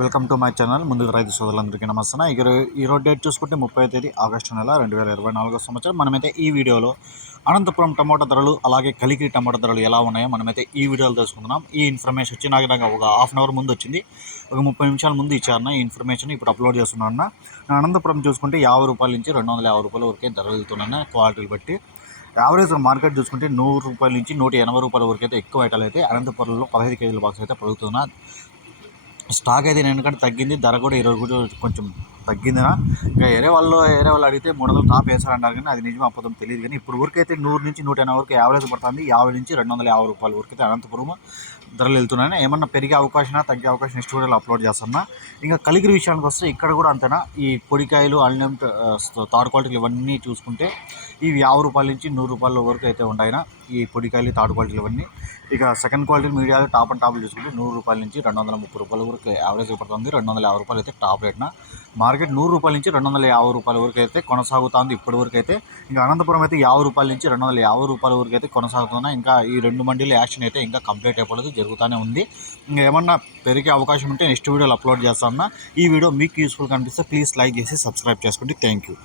Welcome to my channel. ముందుగా రైతు సోదరులందరికీ నమస్తే ఇక ఈరోజు డేట్ చూసుకుంటే ముప్పై తేదీ ఆగస్టు నెల రెండు వేల ఇరవై నాలుగో సంవత్సరం. మనమైతే ఈ వీడియోలో అనంతపురం టమాటా ధరలు అలాగే కలికిరి టమాటా ధరలు ఎలా ఉన్నాయో మనమైతే ఈ వీడియోలో తెలుసుకుందాం. ఈ ఇన్ఫర్మేషన్ వచ్చి నాకు నాకు ఒక హాఫ్ అన్ అవర్ ముందు వచ్చింది. ఒక ముప్పై నిమిషాల ముందు ఇచ్చారన్న ఈ ఇన్ఫర్మేషన్ ఇప్పుడు అప్లోడ్ చేస్తున్నాను అన్న అనంతపురం చూసుకుంటే యాభై రూపాయల నుంచి రెండు వందల యాభై రూపాయల వరకే ధరలు వెళ్తున్నాను క్వాలిటీలు బట్టి. యావరేజ్ మార్కెట్ చూసుకుంటే నూరు రూపాయల నుంచి నూట ఎనభై రూపాయల వరకు అయితే ఎక్కువ ఐటాలు అయితే అనంతపురంలో పదహైదు కేజీల బాక్స్ అయితే పలుకుతున్నా స్టాక్ అయితే నేను ఎందుకంటే తగ్గింది ధర కూడా ఈరోజు కూడా కొంచెం తగ్గిందినా? ఇంకా వేరే వాళ్ళు వేరే వాళ్ళు అడిగితే మూడు వందలు టాప్ వేసారన్నారు కానీ అది నిజం అబద్ధం తెలియదు కానీ ఇప్పుడు వరకు అయితే నూరు నుంచి నూట ఎనభై వరకు యావరేజ్ పడుతుంది. యాభై నుంచి రెండు వందల యాభై రూపాయల వరకు అయితే అనంతపురం ధరలు వెళ్తున్నాయి ఏమన్నా పెరిగే అవకాశం తగ్గే అవకాశం నెక్స్ట్ వీడియోలో అప్లోడ్ చేస్తున్నా. ఇంకా కలిగిరి విషయానికి వస్తే ఇక్కడ కూడా అంతేనా? ఈ పొడికాయలు అల్లం తాడు క్వాలిటీలు ఇవన్నీ చూసుకుంటే ఇవి యాభై రూపాయల నుంచి నూరు రూపాయల వరకు అయితే ఉన్నాయినా ఈ పొడికాయలు తాడు క్వాలిటీలు ఇవన్నీ. ఇక సెకండ్ క్వాలిటీ మీడియాలు టాప్ అండ్ టాప్లు చూసుకుంటే నూరు రూపాయల నుంచి రెండు వందల ముప్పై రూపాయల వరకు యావరేజ్ పడుతుంది. రెండు వందల యాభై రూపాయలు అయితే టాప్ రేట్న మార్కెట్ నూరు రూపాయల నుంచి రెండు వందల యాభై రూపాయల వరకు అయితే కొనసాగుతుంది. ఇప్పటి వరకు అయితే ఇంకా అనంతపురం అయితే యాభై రూపాయల నుంచి రెండు వందల యాభై రూపాయల వరకు అయితే కొనసాగుతున్నా. ఇంకా ఈ రెండు మండీల యాక్షన్ అయితే ఇంకా కంప్లీట్ అయిపోలేదు జరుగుతూనే ఉంది. ఇంకా ఏమన్నా పెరిగే అవకాశం ఉంటే నెక్స్ట్ వీడియోలో అప్లోడ్ చేస్తాను ఈ వీడియో మీకు యూస్ఫుల్ కనిపిస్తే ప్లీజ్ లైక్ చేసి సబ్స్క్రైబ్ చేసుకోండి. Thank you